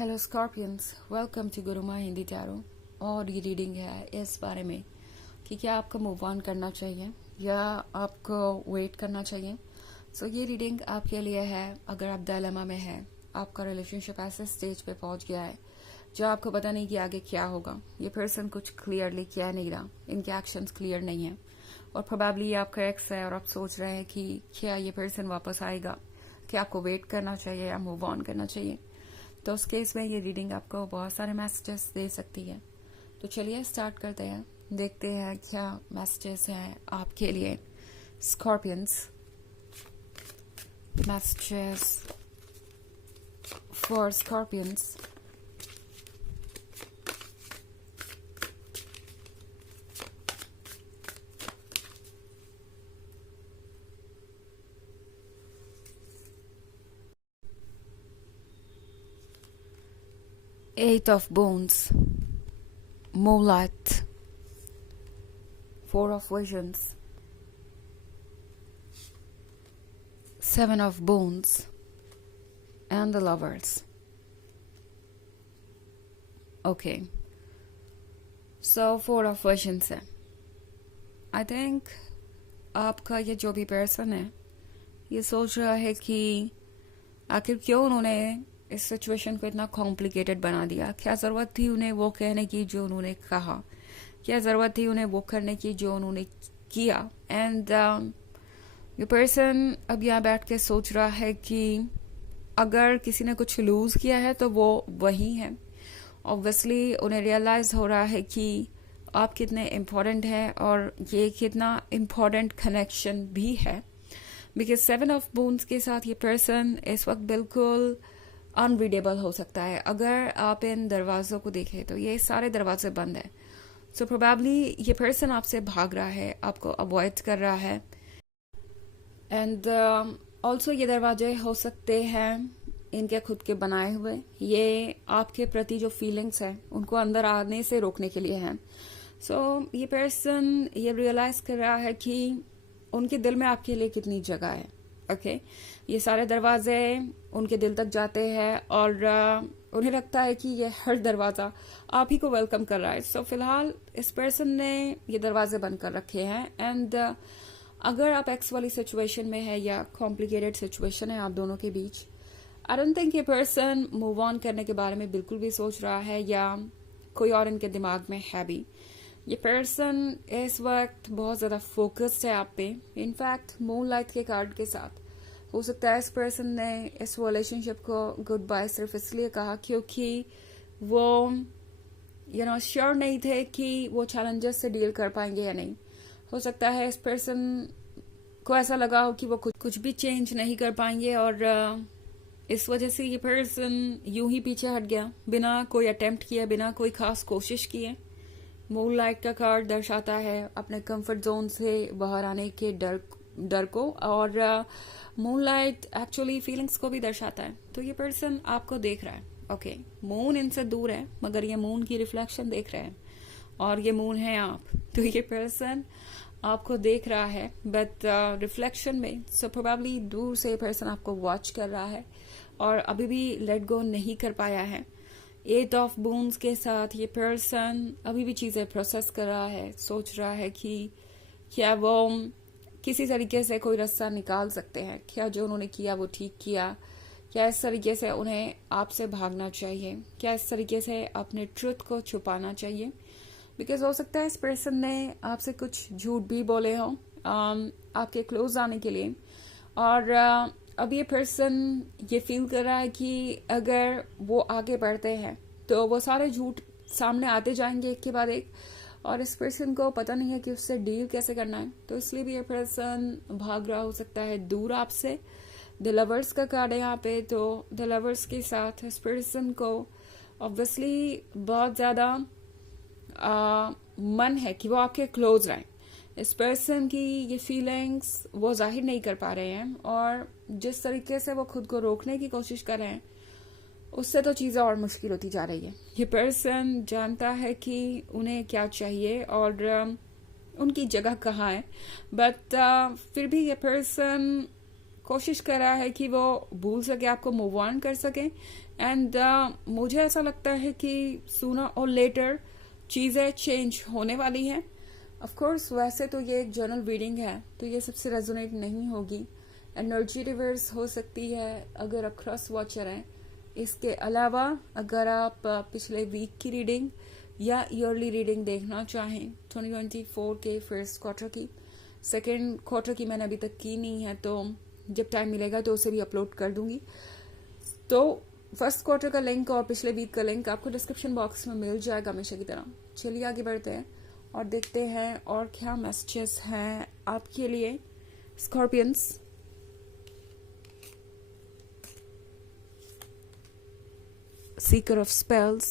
Hello Scorpions, welcome to Guruma Hindi tarot. और ये reading है इस बारे में कि क्या आपको मूव ऑन करना चाहिए या आपको वेट करना चाहिए। सो ये रीडिंग आपके लिए है अगर आप डायलेमा में है, आपका रिलेशनशिप ऐसे स्टेज पे पहुंच गया है जो आपको पता नहीं कि आगे क्या होगा। ये पर्सन कुछ क्लियरली क्या नहीं रहा, इनके एक्शंस क्लियर नहीं है और प्रोबेबली ये आपका एक्स है और आप सोच रहे हैं कि क्या ये पर्सन वापस आएगा, क्या आपको वेट करना चाहिए या मूव ऑन करना चाहिए। तो उस केस में ये रीडिंग आपको बहुत सारे मैसेजेस दे सकती है। तो चलिए स्टार्ट करते हैं, देखते हैं क्या मैसेजेस हैं आपके लिए scorpions. Messages for scorpions. Eight of Wands, Moonlight, Four of Visions, Seven of Wands, and the Lovers. Okay, so Four of Visions है। I think आपका ये जो भी पर्सन है ये सोच रहा है कि आखिर क्यों उन्होंने इस सिचुएशन को इतना कॉम्प्लिकेटेड बना दिया। क्या जरूरत थी उन्हें वो कहने की जो उन्होंने कहा, क्या जरूरत थी उन्हें वो करने की जो उन्होंने किया। एंड ये पर्सन अब यहाँ बैठ के सोच रहा है कि अगर किसी ने कुछ लूज किया है तो वो वही है। ऑब्वियसली उन्हें रियलाइज हो रहा है कि आप कितने इम्पोर्टेंट हैं और ये कितना इम्पोर्टेंट कनेक्शन भी है। बिकॉज सेवन ऑफ बून्स के साथ ये पर्सन इस वक्त बिल्कुल अनरीडेबल हो सकता है। अगर आप इन दरवाजों को देखें तो ये सारे दरवाजे बंद हैं। सो प्रोबेबली ये पर्सन आपसे भाग रहा है, आपको अवॉइड कर रहा है। एंड ऑल्सो ये दरवाजे हो सकते हैं इनके खुद के बनाए हुए, ये आपके प्रति जो फीलिंग्स हैं उनको अंदर आने से रोकने के लिए हैं। सो ये पर्सन ये रियलाइज कर रहा है कि उनके दिल में आपके लिए कितनी जगह है। ओके ये सारे दरवाजे उनके दिल तक जाते हैं और उन्हें लगता है कि ये हर दरवाजा आप ही को वेलकम कर रहा है। सो फिलहाल इस पर्सन ने ये दरवाजे बंद कर रखे हैं। एंड अगर आप एक्स वाली सिचुएशन में है या कॉम्प्लिकेटेड सिचुएशन है आप दोनों के बीच, आई डोंट थिंक ये पर्सन मूव ऑन करने के बारे में बिल्कुल भी सोच रहा है या कोई और इनके दिमाग में है भी। ये पर्सन इस वक्त बहुत ज्यादा फोकस्ड है आप पे। इनफैक्ट मूनलाइट के कार्ड के साथ हो सकता है इस पर्सन ने इस रिलेशनशिप को गुड बाय सिर्फ इसलिए कहा क्योंकि वो श्योर नहीं थे कि वो चैलेंजेस से डील कर पाएंगे या नहीं। हो सकता है इस पर्सन को ऐसा लगा हो कि वो कुछ भी चेंज नहीं कर पाएंगे और इस वजह से ये पर्सन यूं ही पीछे हट गया बिना कोई अटेम्प्ट किए, बिना कोई खास कोशिश किए। मूनलाइट का कार्ड दर्शाता है अपने कंफर्ट जोन से बाहर आने के डर को और मूनलाइट एक्चुअली फीलिंग्स को भी दर्शाता है। तो ये पर्सन आपको देख रहा है। ओके मून इनसे दूर है मगर ये मून की रिफ्लेक्शन देख रहे हैं और ये मून है आप। तो ये पर्सन आपको देख रहा है बट रिफ्लेक्शन में। सो प्रोबेबली दूर से पर्सन आपको वॉच कर रहा है और अभी भी लेट गो नहीं कर पाया है। एट ऑफ बून्स के साथ ये पर्सन अभी भी चीजें प्रोसेस कर रहा है, सोच रहा है कि क्या वो किसी तरीके से कोई रास्ता निकाल सकते हैं, क्या जो उन्होंने किया वो ठीक किया, क्या इस तरीके से उन्हें आपसे भागना चाहिए, क्या इस तरीके से अपने ट्रुथ को छुपाना चाहिए। बिकॉज हो सकता है इस पर्सन ने आपसे कुछ झूठ भी बोले हों आपके क्लोज आने के लिए और अब ये पर्सन ये फील कर रहा है कि अगर वो आगे बढ़ते हैं तो वो सारे झूठ सामने आते जाएंगे एक के बाद एक और इस पर्सन को पता नहीं है कि उससे डील कैसे करना है। तो इसलिए भी ये पर्सन भाग रहा हो सकता है दूर आपसे। द लवर्स का कार्ड है यहाँ पे, तो द लवर्स के साथ इस पर्सन को ऑब्वियसली बहुत ज्यादा मन है कि वो आपके क्लोज रहें। इस पर्सन की ये फीलिंग्स वो जाहिर नहीं कर पा रहे हैं और जिस तरीके से वो खुद को रोकने की कोशिश कर रहे हैं उससे तो चीजें और मुश्किल होती जा रही है। ये पर्सन जानता है कि उन्हें क्या चाहिए और उनकी जगह कहाँ है बट फिर भी ये पर्सन कोशिश कर रहा है कि वो भूल सके, आपको मूव ऑन कर सके। एंड मुझे ऐसा लगता है कि सूनर और लेटर चीज़ें चेंज होने वाली हैं। ऑफ कोर्स वैसे तो ये एक जनरल रीडिंग है, तो ये सबसे रेजोनेट नहीं होगी। एनर्जी रिवर्स हो सकती है अगर आप क्रॉस वॉचर हैं। इसके अलावा अगर आप पिछले वीक की रीडिंग या ईयरली रीडिंग देखना चाहें 2024 के फर्स्ट क्वार्टर की, सेकेंड क्वार्टर की मैंने अभी तक की नहीं है, तो जब टाइम मिलेगा तो उसे भी अपलोड कर दूंगी। तो फर्स्ट क्वार्टर का लिंक और पिछले वीक का लिंक आपको डिस्क्रिप्शन बॉक्स में मिल जाएगा हमेशा की तरह। चलिए आगे बढ़ते हैं और देखते हैं और क्या मैसेजेस हैं आपके लिए Scorpions. Seeker of Spells,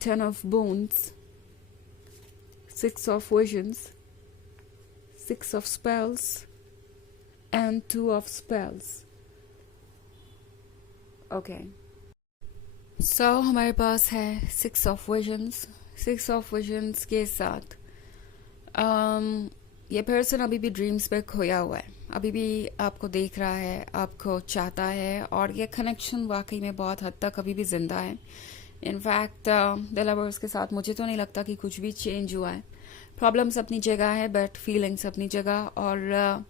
Ten of Wands, Six of Visions, Six of Spells, and Two of Spells. Okay. So हमारे पास है Six of Visions. Six of Visions के साथ ये पर्सन अभी भी ड्रीम्स में खोया हुआ है, अभी भी आपको देख रहा है, आपको चाहता है, और ये कनेक्शन वाकई में बहुत हद तक अभी भी जिंदा है। इनफैक्ट द लवर्स के साथ मुझे तो नहीं लगता कि कुछ भी चेंज हुआ है। प्रॉब्लम्स अपनी जगह है बट फीलिंग्स अपनी जगह, और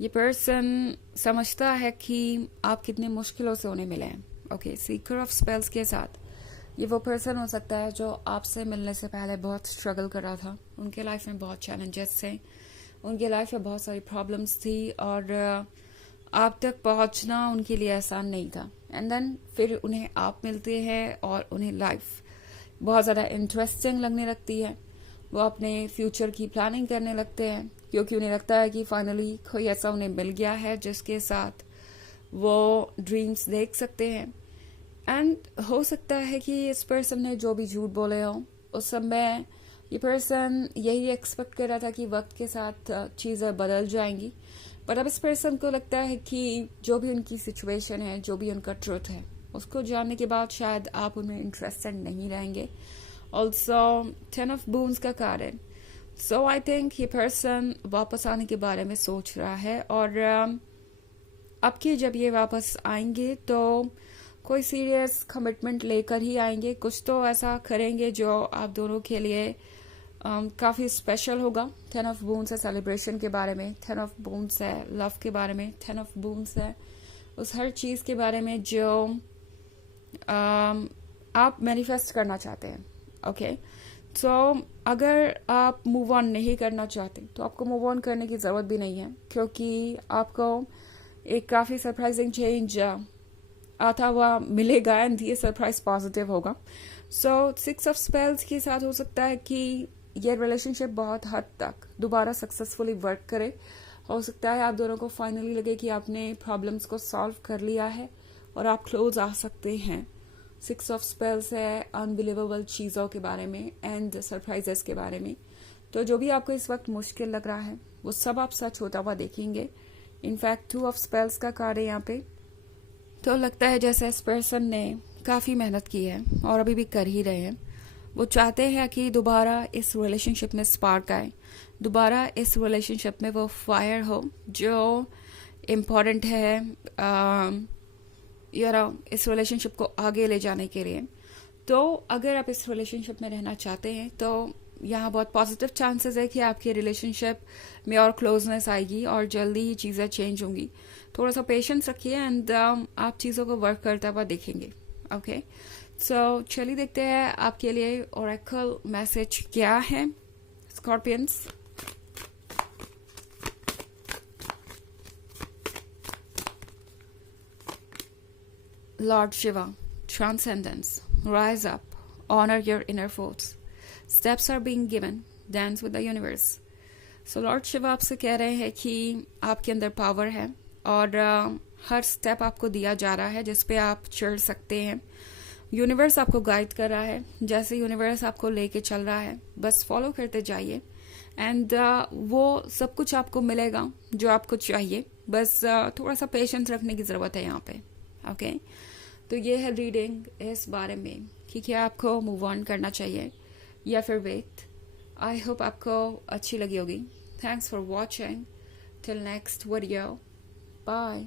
ये पर्सन समझता है कि आप कितने मुश्किलों से उन्हें मिले हैं। ओके, सीकर ऑफ स्पेल्स के साथ ये वो पर्सन हो सकता है जो आपसे मिलने से पहले बहुत स्ट्रगल कर रहा था। उनके लाइफ में बहुत चैलेंजेस थे, उनके लाइफ में बहुत सारी प्रॉब्लम्स थी, और आप तक पहुंचना उनके लिए आसान नहीं था। एंड देन फिर उन्हें आप मिलते हैं और उन्हें लाइफ बहुत ज़्यादा इंटरेस्टिंग लगने लगती है। वो अपने फ्यूचर की प्लानिंग करने लगते हैं क्योंकि उन्हें लगता है कि फाइनली कोई ऐसा उन्हें मिल गया है जिसके साथ वो ड्रीम्स देख सकते हैं। एंड हो सकता है कि इस पर्सन ने जो भी झूठ बोले हो उस समय ये पर्सन यही एक्सपेक्ट कर रहा था कि वक्त के साथ चीज़ें बदल जाएंगी, पर अब इस पर्सन को लगता है कि जो भी उनकी सिचुएशन है, जो भी उनका ट्रुथ है, उसको जानने के बाद शायद आप उनमें इंटरेस्टेड नहीं रहेंगे। ऑल्सो 10 ऑफ बून्स का कार्ड है, सो आई थिंक ये पर्सन वापस आने के बारे में सोच रहा है, और अब कि जब ये वापस आएंगे तो कोई सीरियस कमिटमेंट लेकर ही आएंगे। कुछ तो ऐसा करेंगे जो आप दोनों के लिए काफ़ी स्पेशल होगा। 10 ऑफ बून्स है सेलिब्रेशन के बारे में, 10 ऑफ बून्स है लव के बारे में, 10 ऑफ बून्स है उस हर चीज़ के बारे में जो आप मैनिफेस्ट करना चाहते हैं। ओके, तो अगर आप मूव ऑन नहीं करना चाहते तो आपको मूव ऑन करने की ज़रूरत भी नहीं है, क्योंकि आपको एक काफ़ी सरप्राइजिंग चेंज आता हुआ मिलेगा एंड ये सरप्राइज पॉजिटिव होगा। सो 6 ऑफ स्पेल्स के साथ हो सकता है कि ये रिलेशनशिप बहुत हद तक दोबारा सक्सेसफुली वर्क करे। हो सकता है आप दोनों को फाइनली लगे कि आपने प्रॉब्लम्स को सॉल्व कर लिया है और आप क्लोज आ सकते हैं। 6 ऑफ स्पेल्स है अनबिलीवेबल चीज़ों के बारे में एंड सरप्राइजेस के बारे में। तो जो भी आपको इस वक्त मुश्किल लग रहा है वो सब आप सच होता हुआ देखेंगे। इनफैक्ट 2 ऑफ स्पेल्स का कार्ड है यहाँ पे, तो लगता है जैसे इस पर्सन ने काफ़ी मेहनत की है और अभी भी कर ही रहे हैं। वो चाहते हैं कि दोबारा इस रिलेशनशिप में स्पार्क आए, दोबारा इस रिलेशनशिप में वो फायर हो जो इम्पॉर्टेंट है इस रिलेशनशिप को आगे ले जाने के लिए। तो अगर आप इस रिलेशनशिप में रहना चाहते हैं तो यहाँ बहुत पॉजिटिव चांसेस है कि आपके रिलेशनशिप में और क्लोजनेस आएगी और जल्दी ही चीज़ें चेंज होंगी। थोड़ा सा पेशेंस रखिए एंड आप चीज़ों को वर्क करता हुआ देखेंगे। ओके, सो चलिए देखते हैं आपके लिए ओरेकल मैसेज क्या है Scorpions. Lord Shiva, transcendence, rise up, honor your inner force. Steps are being given, dance with the universe. So Lord Shiva आपसे कह रहे हैं कि आपके अंदर पावर है और हर स्टेप आपको दिया जा रहा है जिस पे आप चढ़ सकते हैं। यूनिवर्स आपको गाइड कर रहा है, जैसे यूनिवर्स आपको लेके चल रहा है बस फॉलो करते जाइए एंड वो सब कुछ आपको मिलेगा जो आपको चाहिए। बस थोड़ा सा पेशेंस रखने की ज़रूरत है यहाँ पे। ओके, तो ये है रीडिंग इस बारे में कि क्या आपको मूव ऑन करना चाहिए या फिर वेट। आई होप आपको अच्छी लगी होगी। Thanks for watching. Till next video, bye.